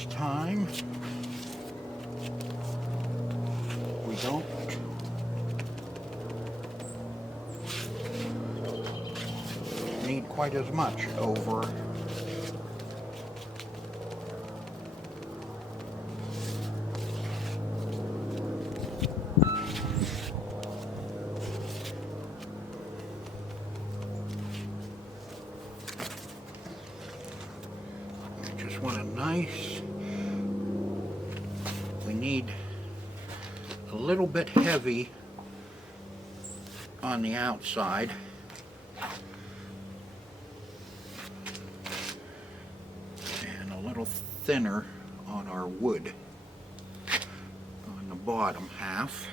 This time, we don't need quite as much over. Just want a nice, we need a little bit heavy on the outside. And a little thinner on our wood on the bottom half.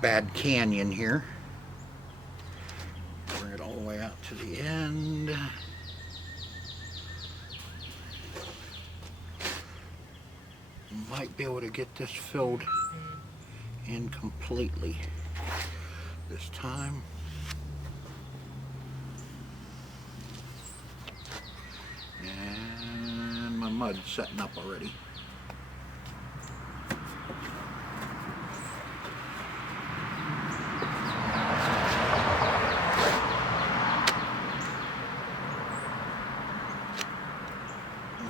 Bad canyon here. Bring it all the way out to the end. Might be able to get this filled in completely this time. And my mud's setting up already.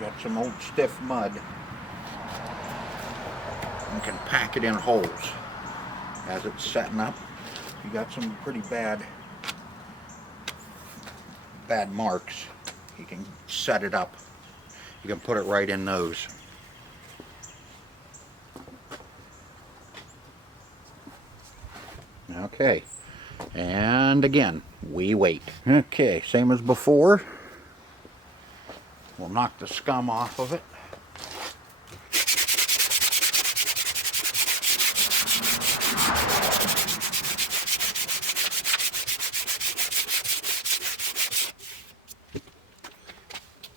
Got some old stiff mud. You can pack it in holes as it's setting up. You got some pretty bad marks. You can set it up. You can put it right in those. Okay, and again, we wait. Okay, same as before. We'll knock the scum off of it.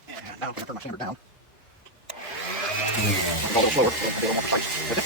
And now I'm going to turn my sander down. Go a little slower so they don't want to fight with it.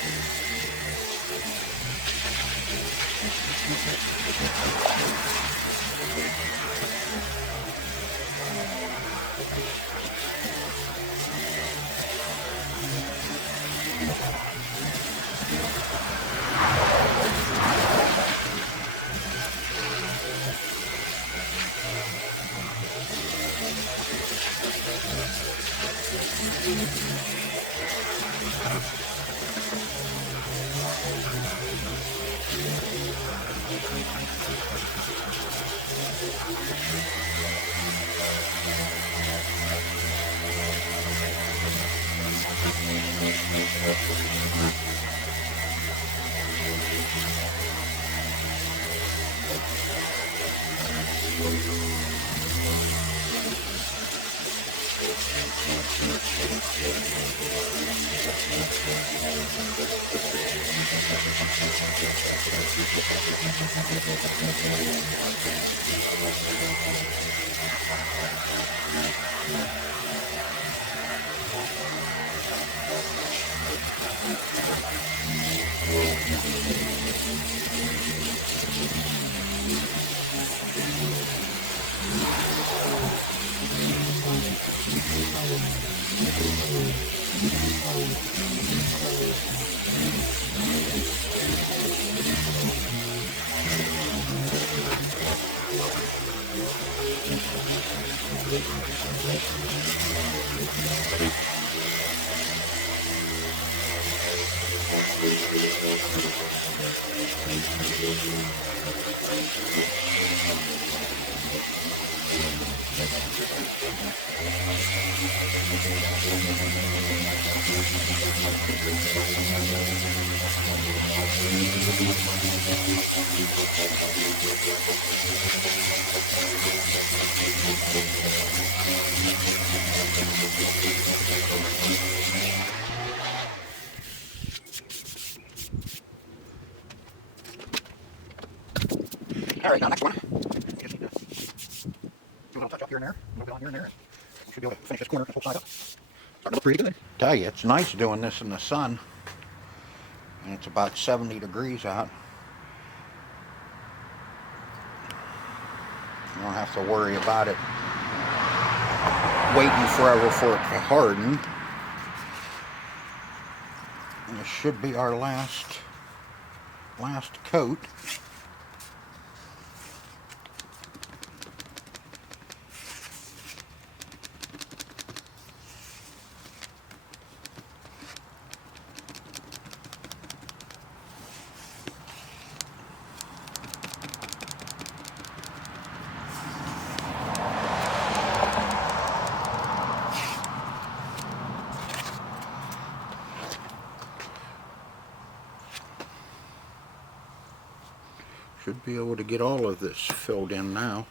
Alright, now next one. Just need to do a little touch up here and there, a little bit on here and there, and we should be able to finish this corner whole side up. Starting to look pretty good. Tell you, it's nice doing this in the sun, and it's about 70 degrees out. You don't have to worry about it waiting forever for it to harden. And this should be our last coat. Should be able to get all of this filled in now.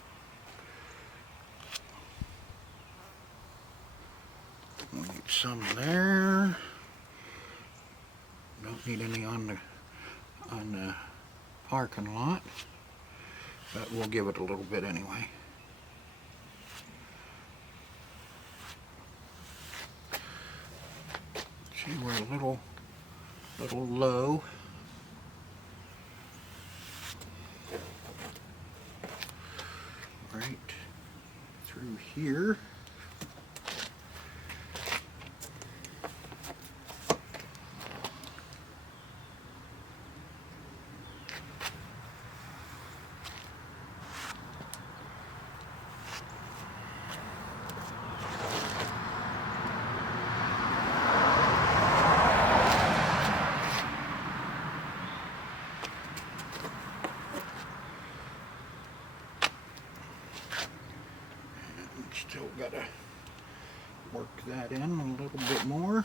We'll need some there. Don't need any on the parking lot, but we'll give it a little bit anyway. See, we're a little low. Right through here. Still gotta work that in a little bit more.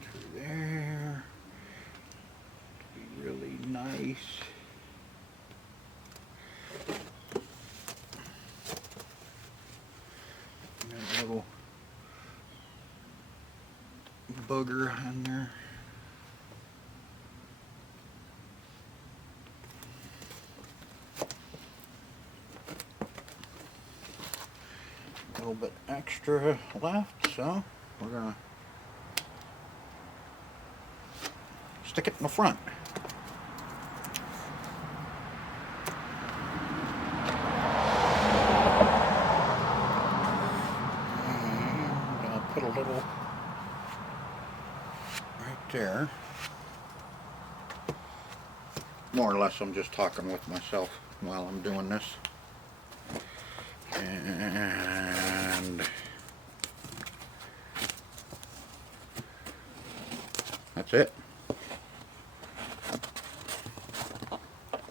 Through there. Be really nice. That little booger in there. A little bit extra left, so we're gonna stick it in the front. And I'll put a little right there. More or less I'm just talking with myself while I'm doing this. And that's it.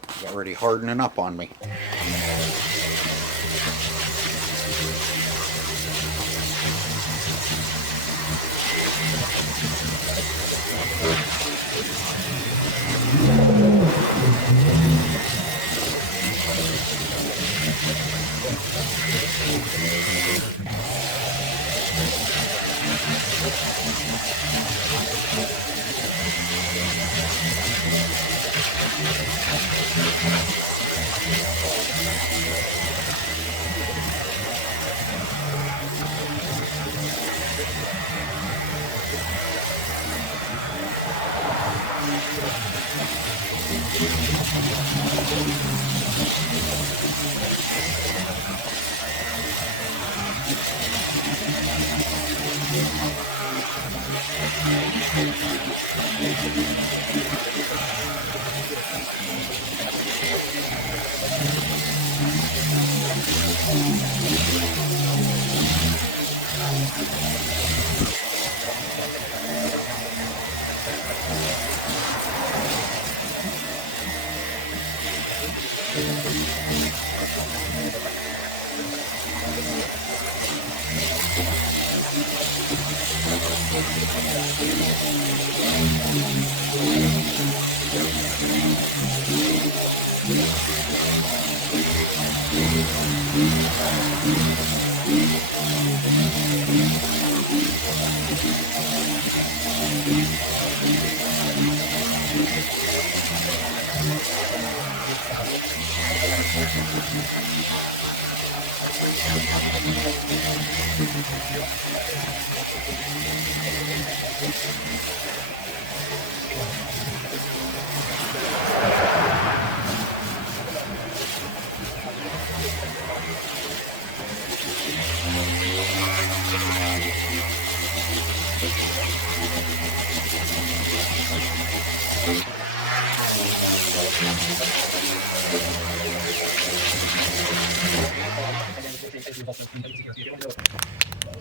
It's already hardening up on me.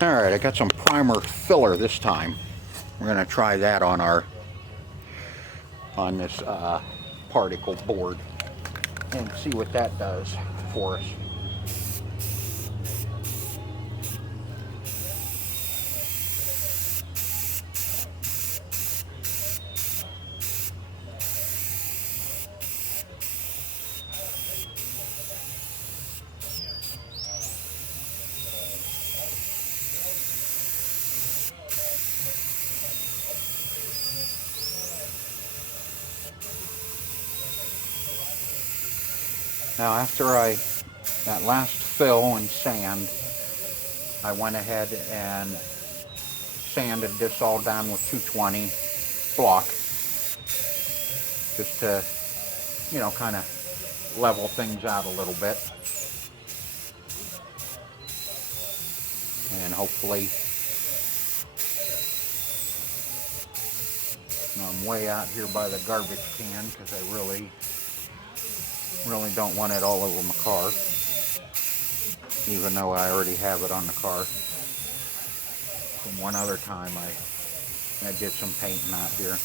Alright, I got some primer filler this time. We're going to try that on this particle board and see what that does for us. Now after that last fill and sand, I went ahead and sanded this all down with 220 block, just to, you know, kind of level things out a little bit. And hopefully, I'm way out here by the garbage can because I really don't want it all over my car, even though I already have it on the car. From one other time I did some painting out here.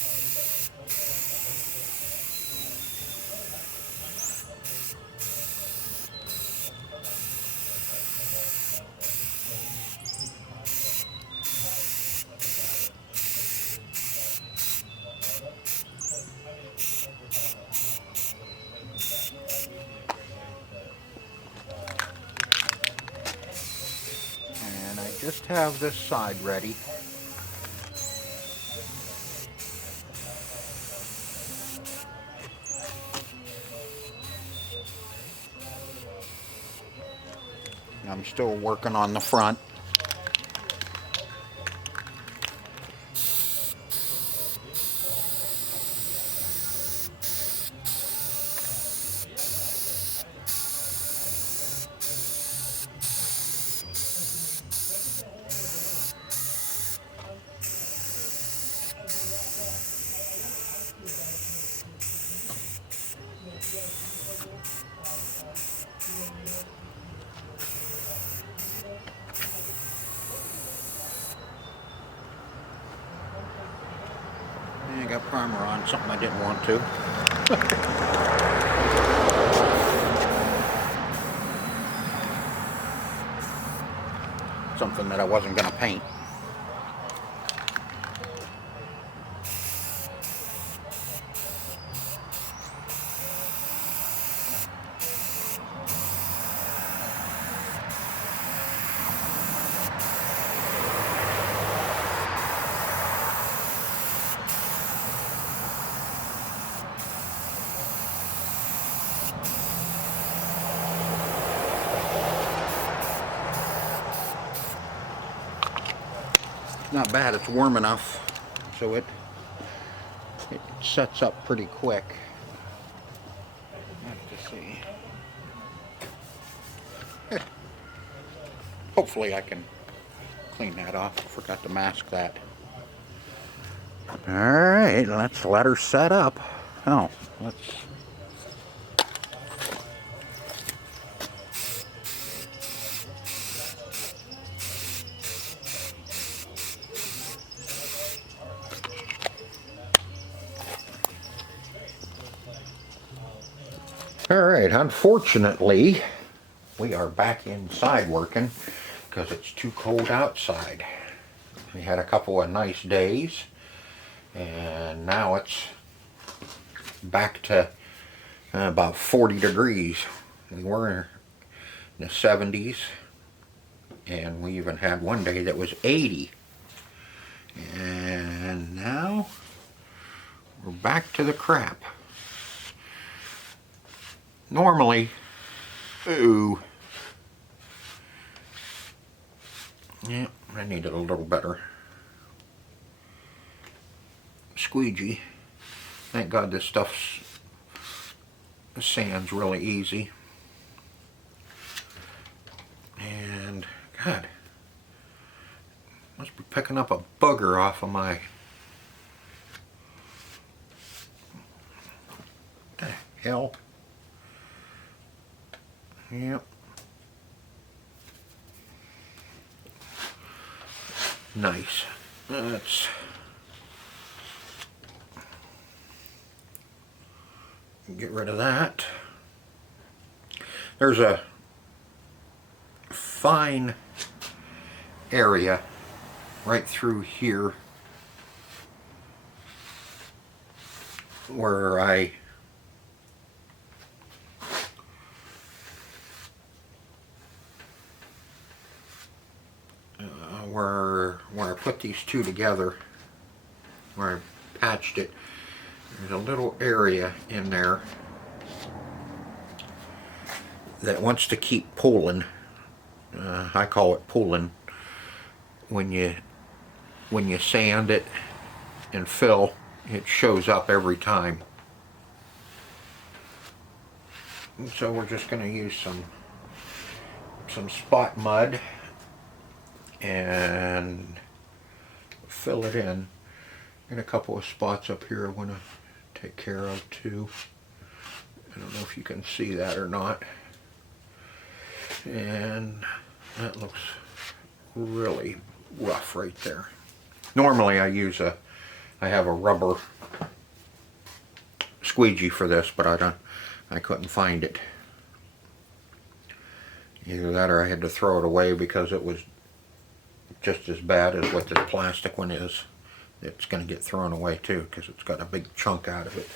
And I just have this side ready. I'm still working on the front. I got primer on, something I didn't want to. Something that I wasn't going to paint. Not bad, it's warm enough, so it sets up pretty quick. Have to see. Hopefully I can clean that off. I forgot to mask that. Alright, let's let her set up. Oh, let's... Alright, unfortunately, we are back inside working because it's too cold outside. We had a couple of nice days, and now it's back to about 40 degrees. We were in the 70s, and we even had one day that was 80. And now we're back to the crap. Normally, ooh, yeah, I needed a little better squeegee. Thank God this sand's really easy. And God, Must be picking up a booger off of my... What the hell? Yep. Nice. Let's get rid of that. There's a fine area right through here where where I put these two together, where I patched it. There's a little area in there that wants to keep pulling. I call it pulling. When you sand it and fill, it shows up every time. And so we're just going to use some spot mud and fill it in. And a couple of spots up here I want to take care of too. I don't know if you can see that or not. And that looks really rough right there. Normally I have a rubber squeegee for this, but I couldn't find it. Either that or I had to throw it away because it was just as bad as what this plastic one is. It's going to get thrown away too because it's got a big chunk out of it.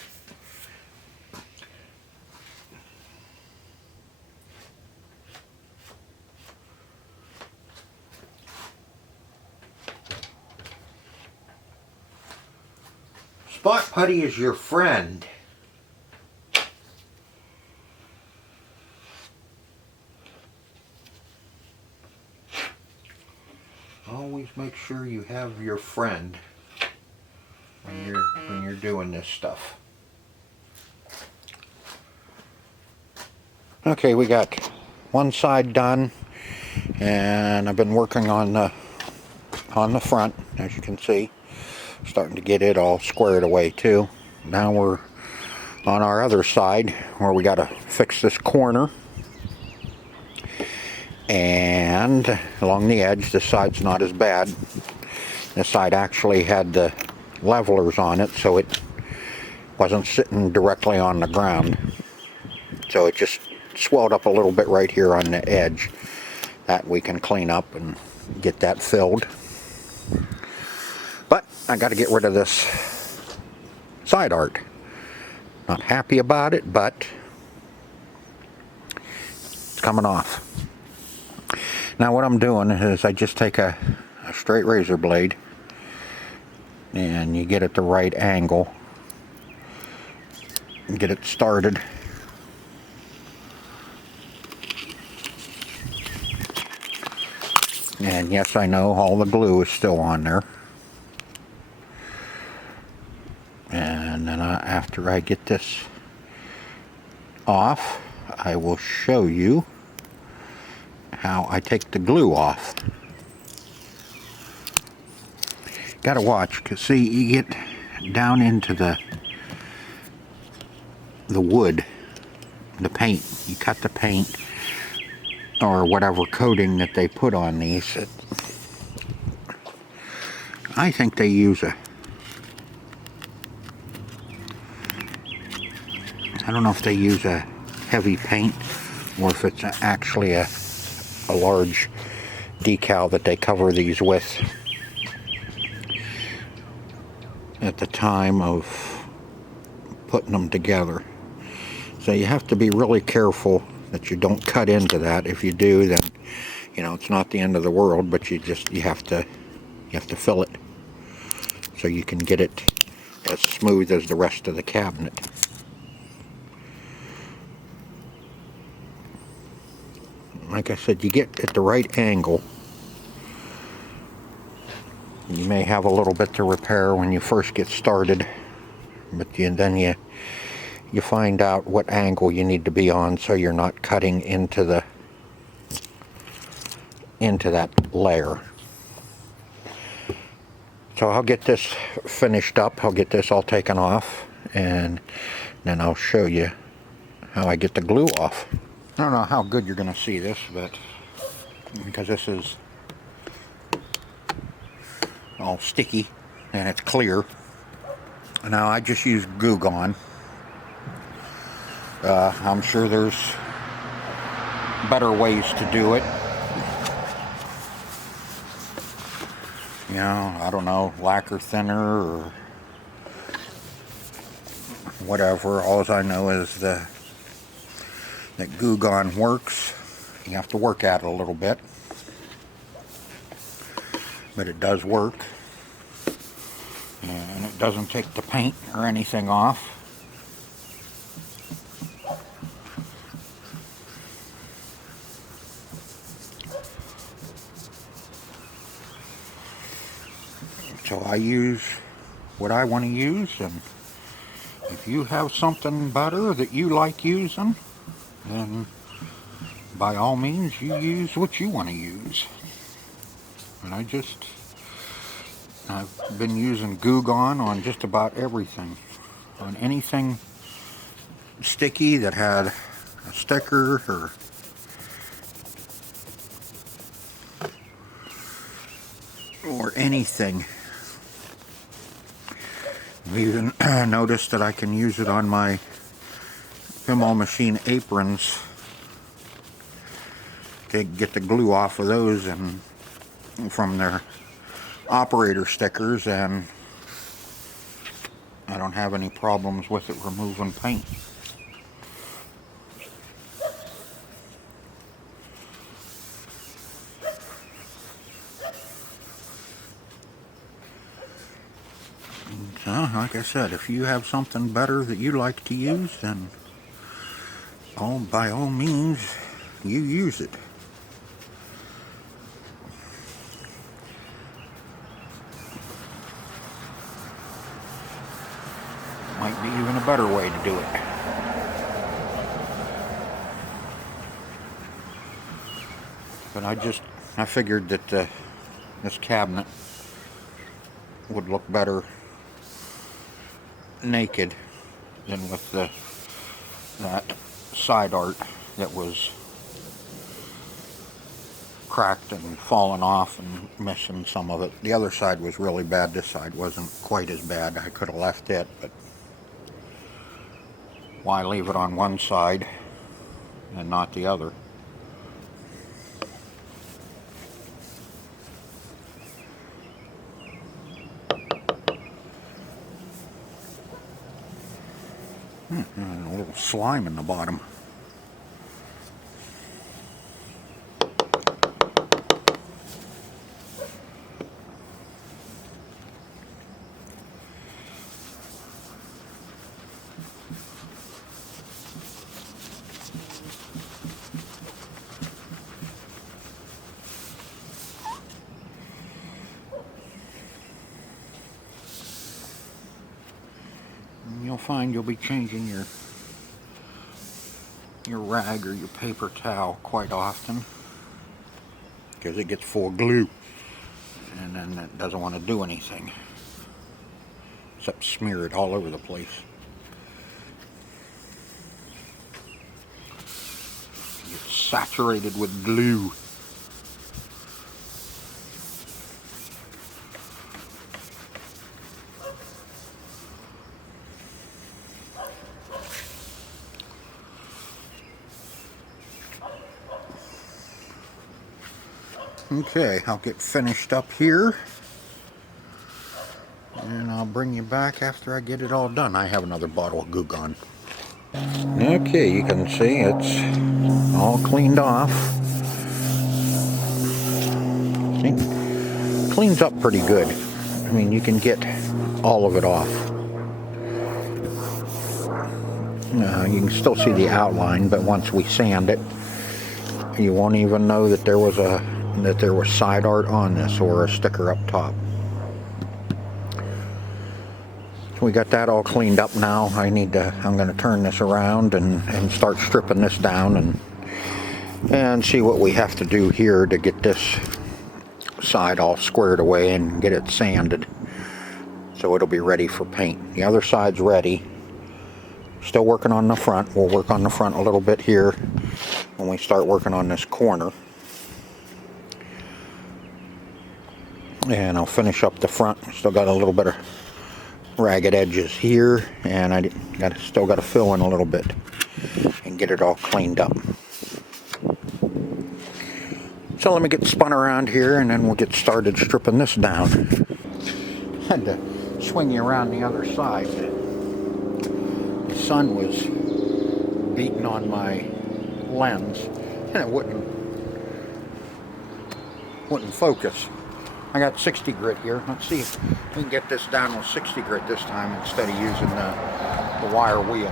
Spot putty is your friend. Always make sure you have your friend when you're doing this stuff. Okay, we got one side done, and I've been working on the front, as you can see. Starting to get it all squared away too. Now we're on our other side where we got to fix this corner. And along the edge, this side's not as bad. This side actually had the levelers on it, so it wasn't sitting directly on the ground. So it just swelled up a little bit right here on the edge. That we can clean up and get that filled. But I got to get rid of this side art. Not happy about it, but it's coming off. Now what I'm doing is I just take a straight razor blade and you get it the right angle and get it started. And yes, I know all the glue is still on there. And then after I get this off, I will show you how I take the glue off. Gotta watch, because see, you get down into the wood, the paint. You cut the paint or whatever coating that they put on these. I think they use I don't know if they use a heavy paint or if it's actually a large decal that they cover these with at the time of putting them together. So you have to be really careful that you don't cut into that. If you do, then you know it's not the end of the world, but you have to fill it so you can get it as smooth as the rest of the cabinet. Like I said, you get at the right angle. You may have a little bit to repair when you first get started, but then you find out what angle you need to be on so you're not cutting into that layer. So I'll get this finished up. I'll get this all taken off, and then I'll show you how I get the glue off. I don't know how good you're going to see this, but because this is all sticky and it's clear. Now I just use Goo Gone. I'm sure there's better ways to do it. You know, I don't know, lacquer thinner or whatever. All I know is that Goo Gone works. You have to work at it a little bit, but it does work, and it doesn't take the paint or anything off. So I use what I want to use, and if you have something better that you like using, then by all means you use what you want to use. And I've been using Goo Gone on just about everything. On anything sticky that had a sticker or anything. I even noticed that I can use it on my pinball machine aprons to get the glue off of those and from their operator stickers, and I don't have any problems with it removing paint. So, like I said, if you have something better that you like to use, then by all means, you use it. Might be even a better way to do it. But I figured that this cabinet would look better naked than with that side art that was cracked and falling off and missing some of it. The other side was really bad. This side wasn't quite as bad. I could have left it, but why leave it on one side and not the other? And a little slime in the bottom. You'll find you'll be changing your rag or your paper towel quite often because it gets full of glue, and then it doesn't want to do anything except smear it all over the place. It's saturated with glue. Okay, I'll get finished up here, and I'll bring you back after I get it all done. I have another bottle of Goo Gone. Okay, you can see it's all cleaned off. See? Cleans up pretty good. I mean, you can get all of it off. You can still see the outline, but once we sand it, you won't even know that there was side art on this or a sticker up top. We got that all cleaned up now. I'm going to turn this around and start stripping this down and see what we have to do here to get this side all squared away and get it sanded. so it'll be ready for paint. The other side's ready. Still working on the front. We'll work on the front a little bit here when we start working on this corner. And I'll finish up the front. Still got a little bit of ragged edges here, and I still got to fill in a little bit and get it all cleaned up. So let me get spun around here, and then we'll get started stripping this down. Had to swing you around the other side. The sun was beating on my lens, and it wouldn't focus. I got 60 grit here. Let's see if we can get this down with 60 grit this time instead of using the wire wheel.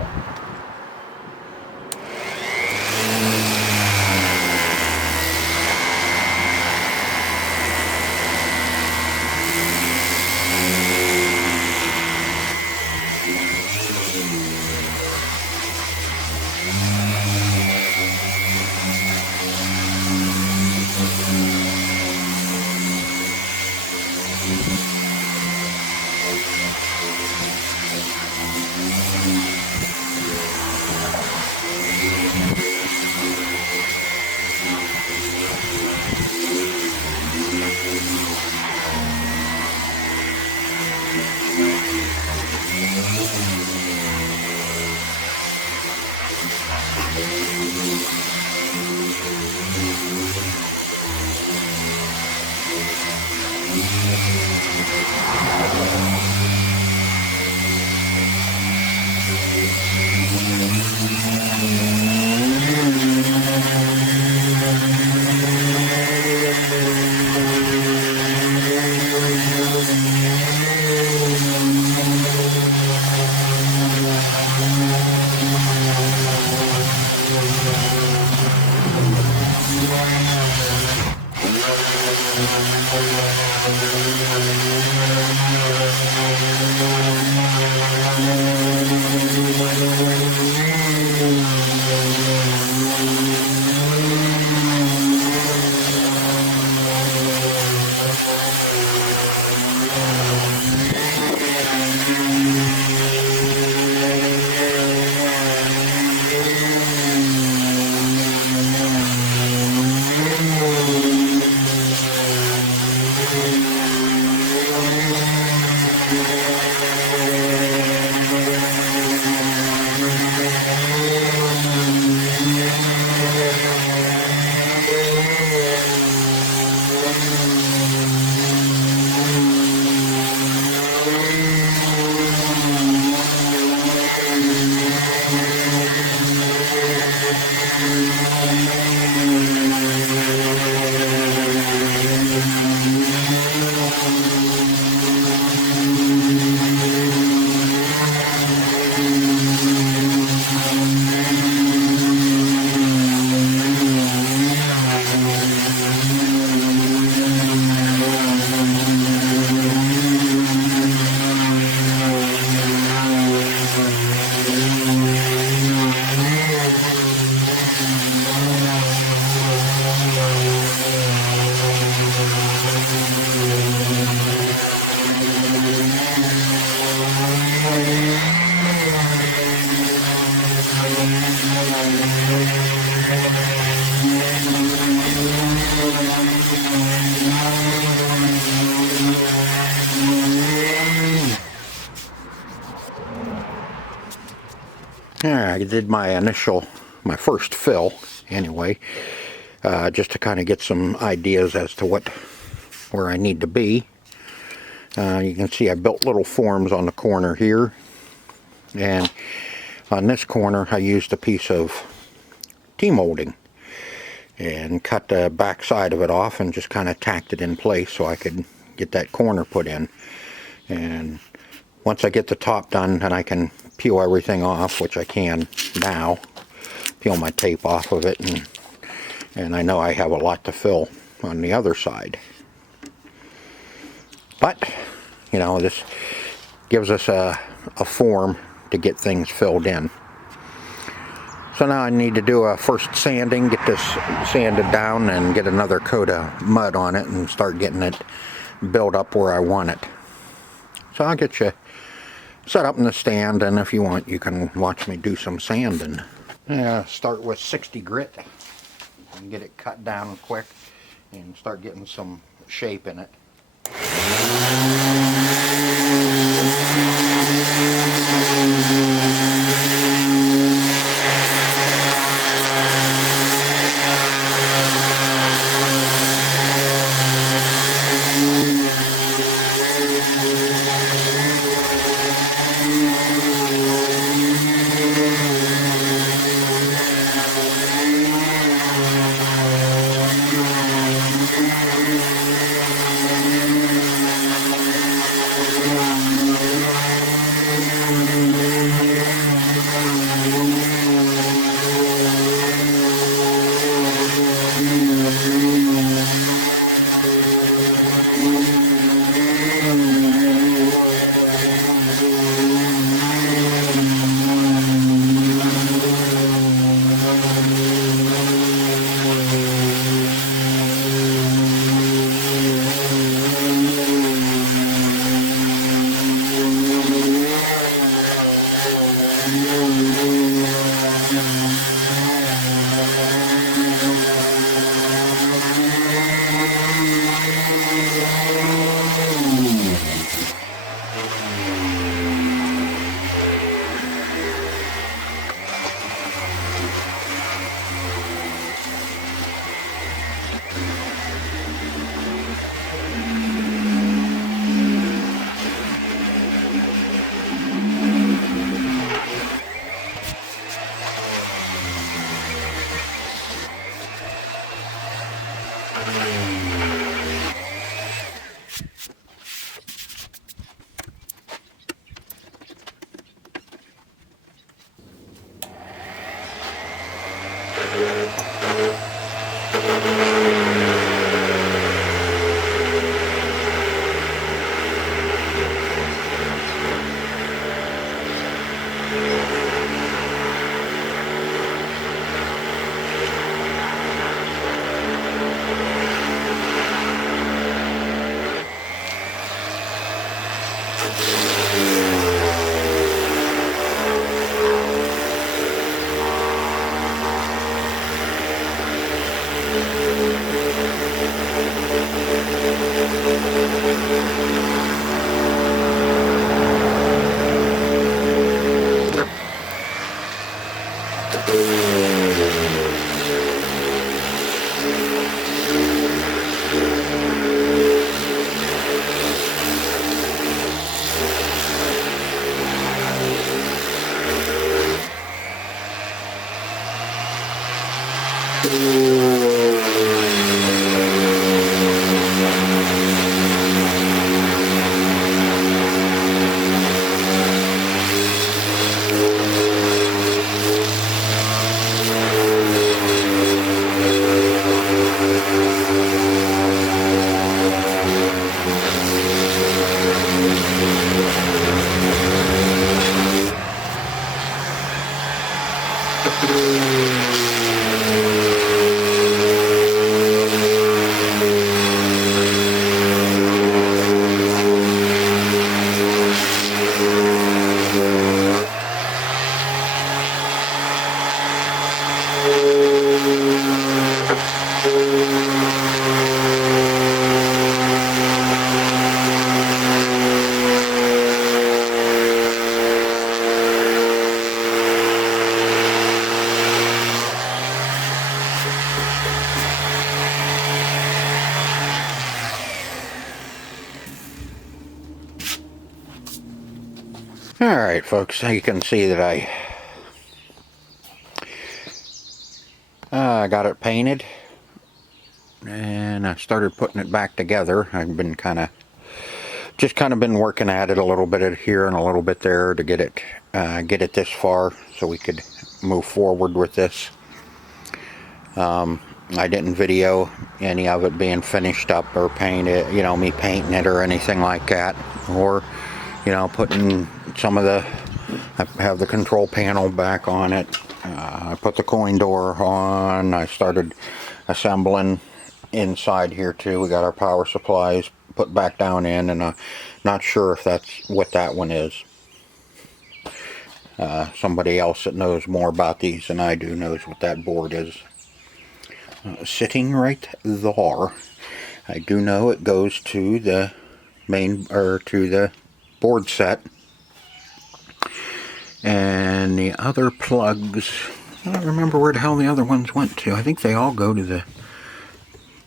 Yeah, I did my first fill anyway, just to kind of get some ideas as to where I need to be. You can see I built little forms on the corner here, and on this corner I used a piece of T-molding and cut the back side of it off and just kind of tacked it in place so I could get that corner put in. And once I get the top done, then I can peel everything off, which I can now. Peel my tape off of it, and I know I have a lot to fill on the other side. But, you know, this gives us a form to get things filled in. So now I need to do a first sanding, get this sanded down and get another coat of mud on it and start getting it built up where I want it. So I'll get you set up in the stand, and if you want, you can watch me do some sanding. Start with 60 grit and get it cut down quick and start getting some shape in it. Alright folks, you can see that I got it painted and I started putting it back together. I've been just kind of been working at it a little bit here and a little bit there to get it this far so we could move forward with this. I didn't video any of it being finished up or painted, you know, me painting it or anything like that, or you know, putting some of I have the control panel back on it. I put the coin door on. I started assembling inside here too. We got our power supplies put back down in, and not sure if that's what that one is. Somebody else that knows more about these than I do knows what that board is. Sitting right there. I do know it goes to the main, or to the board set. And the other plugs, I don't remember where the hell the other ones went to. I think they all go to the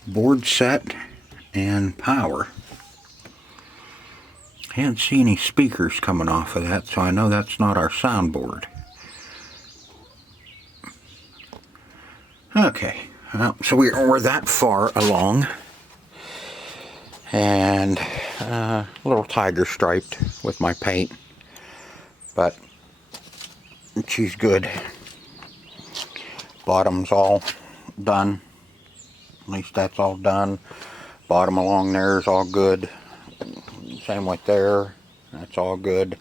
board set and power. I can't see any speakers coming off of that, so I know that's not our soundboard. Okay, well, so we're that far along. And a little tiger striped with my paint, but she's good. Bottom's all done. At least that's all done. Bottom along there is all good. Same with there. That's all good.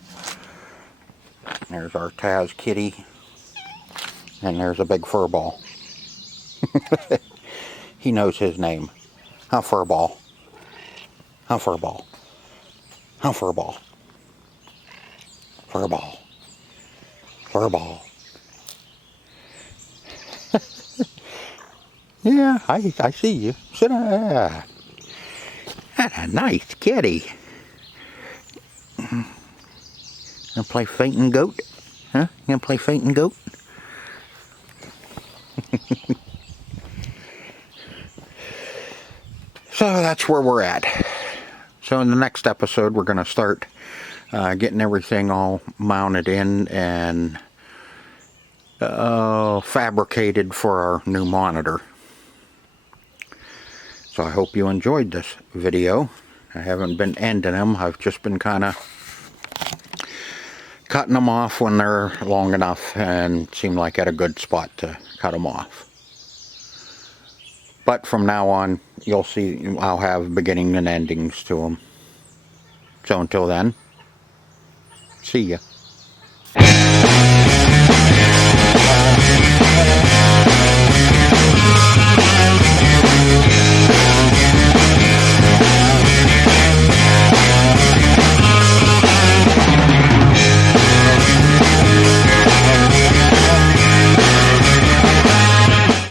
There's our Taz kitty. And there's a big fur ball. He knows his name. Huh, fur ball? Huh, fur ball? Huh, fur ball? Fur ball. Fur ball. Yeah, I see you. Sit down. That's a nice kitty. Gonna play fainting goat? Huh? Gonna play fainting goat? So that's where we're at. So in the next episode, we're gonna start getting everything all mounted in and fabricated for our new monitor. So I hope you enjoyed this video. I haven't been ending them. I've just been kind of cutting them off when they're long enough and seemed like at a good spot to cut them off. But from now on, you'll see I'll have beginning and endings to them. So until then, see ya.